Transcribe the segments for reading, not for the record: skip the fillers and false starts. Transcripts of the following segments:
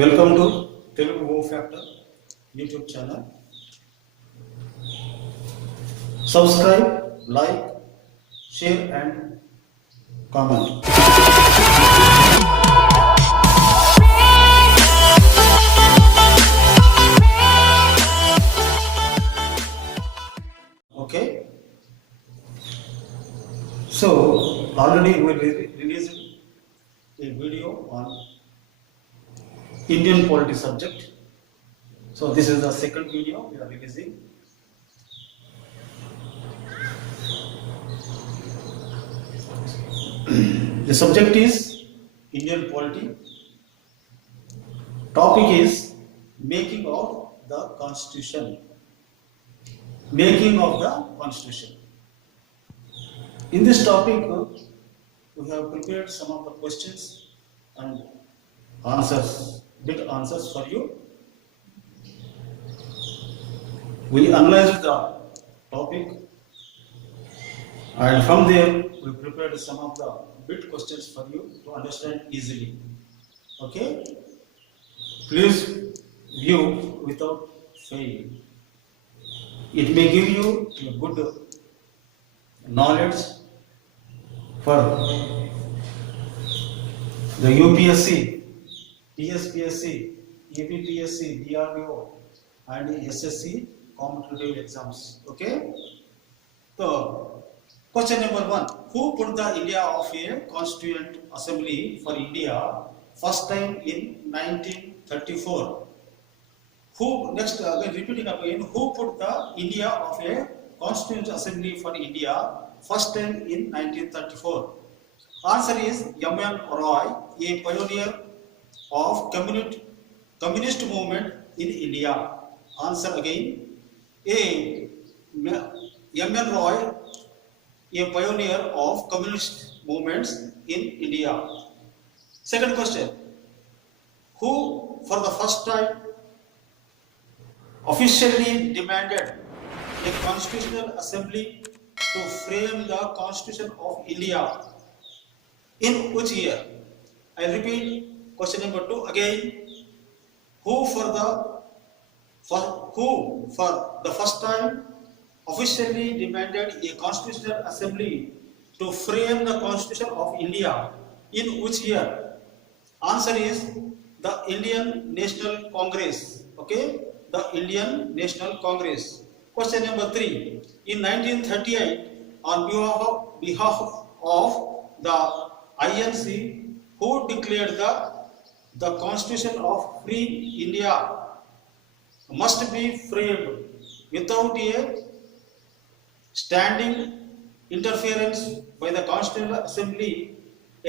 Welcome to Telugu O factor YouTube channel. Subscribe, like, share and comment. Okay, so already we released a video on Indian polity subject. So this is the second video we are releasing. The subject is Indian polity. Topic is making of the constitution. Making of the constitution. In this topic, we have prepared some of the questions and answers, bit answers for you. We analyzed the topic and from there we prepared some of the bit questions for you to understand easily. Okay? Please view without fail. It may give you a good knowledge for the UPSC, TSPSC, APPSC, DRDO and SSC competitive exams. Okay? So, question number 1. Who put the idea of a constituent assembly for India first time in 1934? Who, next repeating again, who put the idea of a constituent assembly for India first time in 1934? Answer is M.N. Roy, a pioneer of communist movement in India. Answer again, A. M.N. Roy, a pioneer of communist movements in India. Second question, who for the first time officially demanded a constitutional assembly to frame the Constitution of India? In which year? I repeat question number 2 again. Who for the first time officially demanded a constitutional assembly to frame the Constitution of India? In which year? Answer is the Indian National Congress. Okay? The Indian National Congress. Question number 3. In 1938, on behalf of the INC, who declared the Constitution of Free India must be framed without a standing interference by the Constitutional Assembly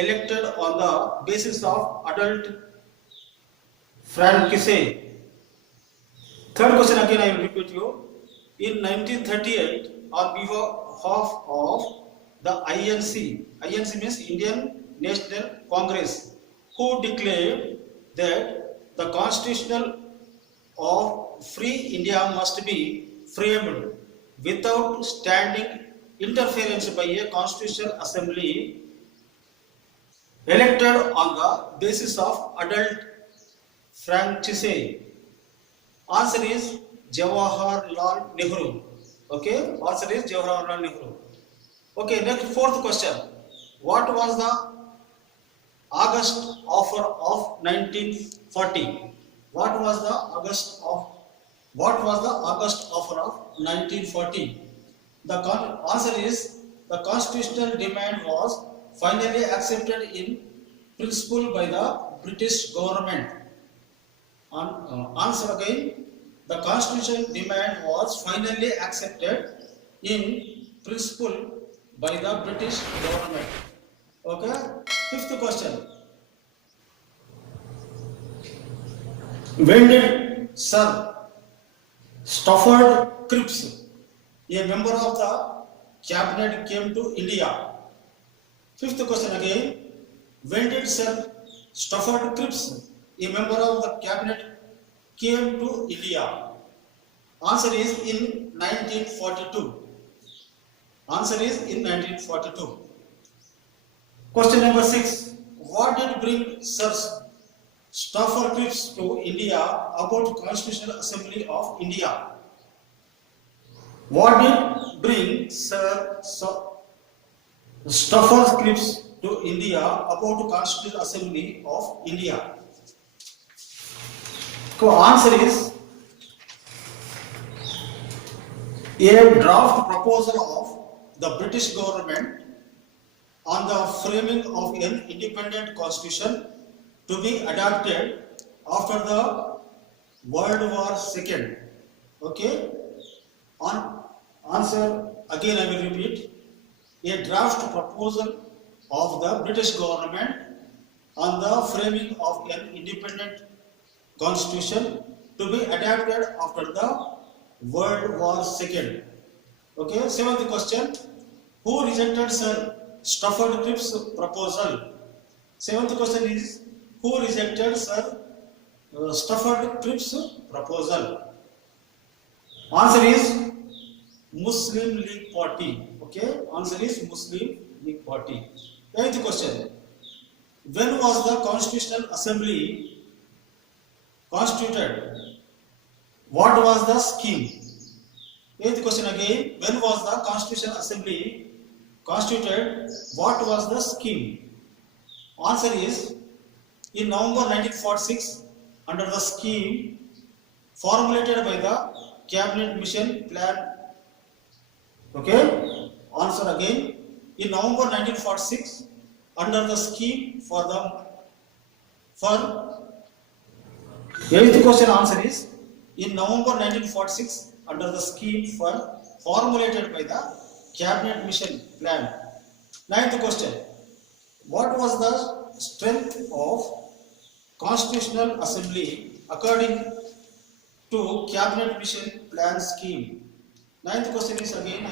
elected on the basis of adult franchise? Third question again I will repeat you. In 1938, on behalf of the INC means Indian National Congress, who declared that the Constitution of Free India must be framed without standing interference by a Constitutional Assembly elected on the basis of adult franchise? Answer is Jawaharlal Nehru. Okay, answer is Jawaharlal Nehru. Okay, next fourth question. What was the August offer of 1940? What was the August offer of 1940? The answer is the constitutional demand was finally accepted in principle by the British government. Answer again, the constitutional demand was finally accepted in principle by the British government. Okay, fifth question. When did Sir Stafford Cripps, a member of the cabinet, came to India? Fifth question again. When did Sir Stafford Cripps, a member of the cabinet, came to India? Answer is in 1942. Answer is in 1942. Question number 6. What did bring Sir staffer trips to India about Constitutional Assembly of India. What did bring Staffer trips to India about Constitutional Assembly of India? So answer is a draft proposal of the British government on the framing of an independent constitution to be adopted after the World War II. Okay? Answer again I will repeat. A draft proposal of the British government on the framing of an independent constitution to be adopted after the World War II. Okay, seventh question. Who rejected Sir Stafford Cripps' proposal? Seventh question is, who rejected Sir Stafford Cripps' proposal? Answer is Muslim League Party. Okay, answer is Muslim League Party. Eighth question. When was the Constitutional Assembly constituted? What was the scheme? Eighth question again. When was the Constitutional Assembly constituted? What was the scheme? Answer is in November 1946 under the scheme formulated by the Cabinet Mission Plan. Okay? Answer again. In November 1946 under the scheme for eighth question answer is in November 1946 under the scheme formulated by the Cabinet Mission Plan. Ninth question. What was the strength of Constitutional Assembly according to Cabinet Mission Plan scheme? Ninth question is again,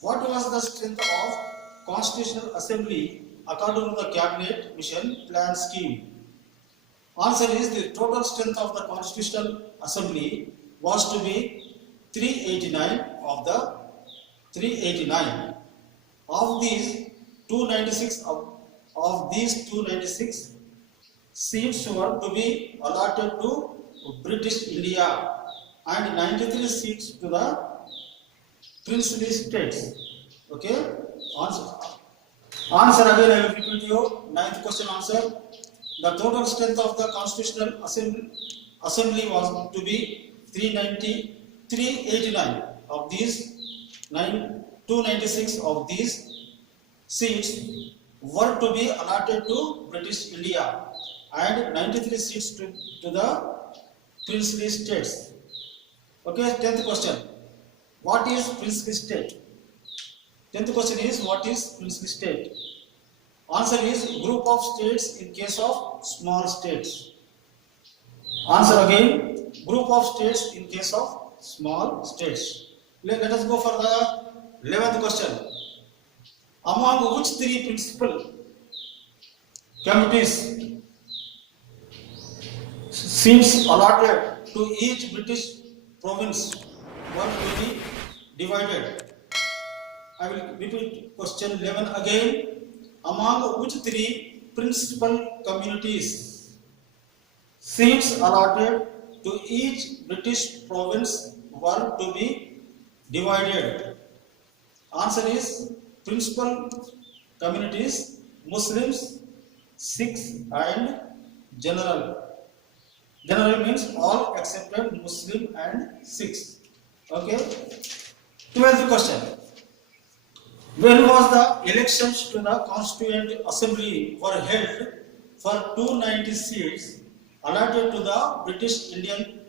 what was the strength of Constitutional Assembly according to the Cabinet Mission Plan scheme? Answer is the total strength of the Constitutional Assembly was to be 389 of the 389. Of these 296 of these 296 seats were to be allotted to British India and 93 seats to the princely states. Okay? Answer again I will repeat you. Ninth question answer. The total strength of the Constitutional Assembly was to be 389 of these 296 of these seats were to be allotted to British India and 93 seats to the princely states. Okay, 10th question. What is princely state? 10th question is, what is princely state? Answer is group of states in case of small states. Answer again, group of states in case of small states. Let us go for the 11th question. Among which three principal committees seats allotted to each British province were to be divided? I will repeat question 11 again. Among which three principal communities seats allotted to each British province were to be divided? Answer is principal communities Muslims, Sikhs and general. General means all excepted Muslim and Sikhs. Okay. 12th question. When was the elections to the Constituent Assembly were held for 290 seats allotted to the British Indian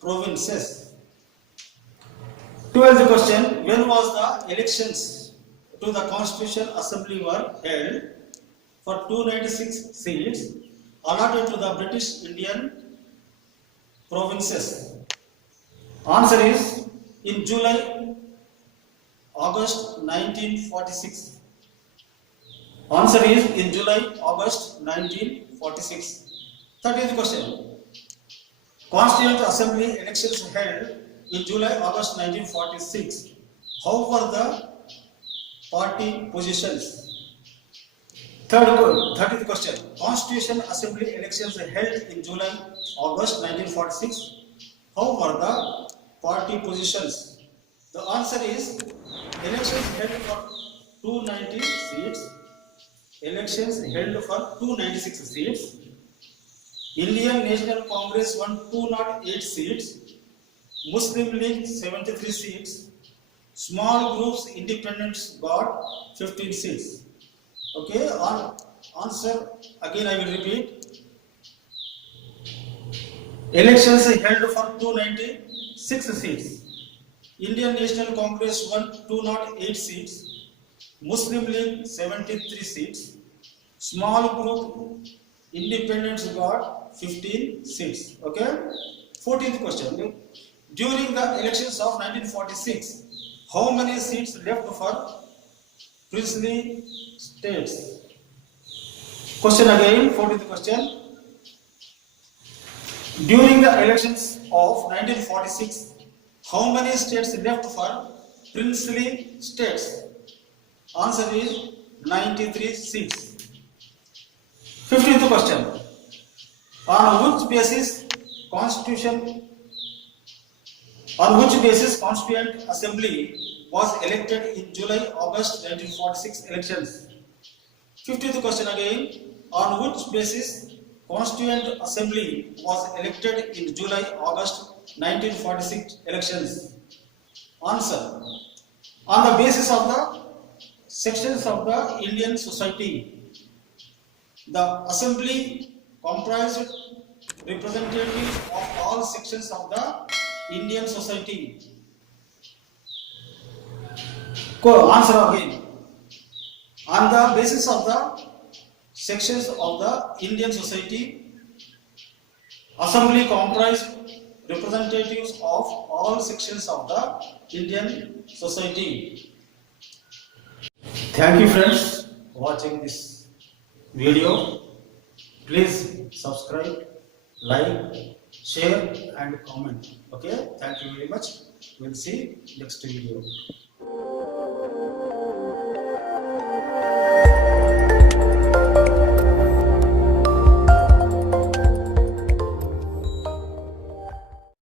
provinces? 12th question. When was the elections to the Constituent Assembly were held for 296 seats allotted to the British Indian provinces? Answer is in August 1946. Answer is in August 1946. 13th question. Constituent Assembly elections held in August 1946. How were the party positions? 30th question. Constitution Assembly elections held in July, August 1946. How were the party positions? The answer is elections held for 290 seats. Elections held for 296 seats. Indian National Congress won 208 seats. Muslim League 73 seats. Small groups independents got 15 seats. Okay, answer again I will repeat. Elections held for 296 seats. Indian National Congress won 208 seats. Muslim League 73 seats. Small group independents got 15 seats. Okay. 14th question. During the elections of 1946, how many seats left for princely states? Question again, 14th question. During the elections of 1946, how many states left for princely states? Answer is 93 seats. 15th question. On which basis Constituent Assembly was elected in July-August 1946 elections? 15th question again. On which basis Constituent Assembly was elected in July-August 1946 elections? Answer. On the basis of the sections of the Indian society. The assembly comprised representatives of all sections of the Indian society. Answer again. On the basis of the sections of the Indian society, assembly comprised representatives of all sections of the Indian society. Thank you friends for watching this video. Please subscribe, like, share and comment. Okay, thank you very much. We'll see next video.